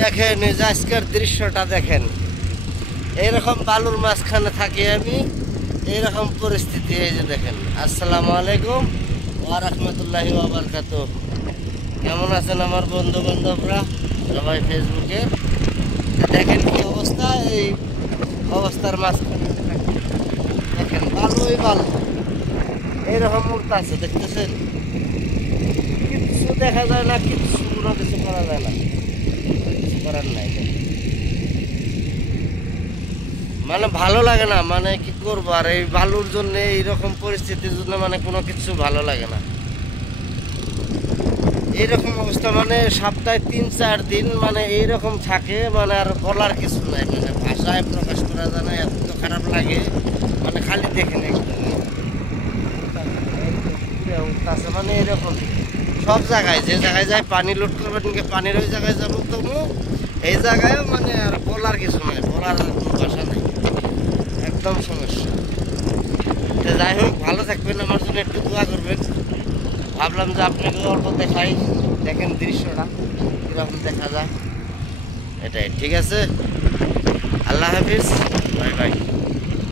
দেখেন এই যে আজকের দৃশ্যটা দেখেন, এইরকম বালুর মাঝখানে থাকি আমি, এইরকম পরিস্থিতি। এই যে দেখেন, আসসালামু আলাইকুম ওয়া রাহমাতুল্লাহি ওয়া বারাকাতুহু। কেমন আছেন আমার বন্ধু বান্ধবরা সবাই ফেসবুকে? দেখেন কি অবস্থা, এই অবস্থার মাঝখানে দেখেন বালুই বালু, এইরকম উঠতে আছে, দেখতেছেন? কিচ্ছু দেখা যায় না, কিচ্ছু কোনো কিছু করা যায় না, কিছু করার নাই। মানে ভালো লাগে না, মানে কি করবো আর, এই বালুর জন্য এইরকম পরিস্থিতির জন্য মানে কোনো কিছু ভালো লাগে না। এইরকম অবস্থা মানে সপ্তাহে 3-4 দিন মানে এইরকম থাকে, মানে আর বলার কিছু নাই, মানে ভাষায় প্রকাশ করা যায় না, এত খারাপ লাগে। মানে খালি দেখেন একদম আছে, মানে এরকম সব জায়গায়, যে জায়গায় যায় পানি লোড করবেন, পানির ওই জায়গায় যাবো তবু এই জায়গায় মানে আর বলার কিছু নাই, বলার কোনো ভাষা নেই, একদম সমস্যা। তো যাই হোক, ভালো থাকবেন, আমার জন্য একটু দোয়া করবেন। ভাবলাম যে আপনাকে অল্প দেখাই, দেখেন দৃশ্যটা কীরকম দেখা যায়, এটাই। ঠিক আছে, আল্লাহ হাফিজ, বাই বাই।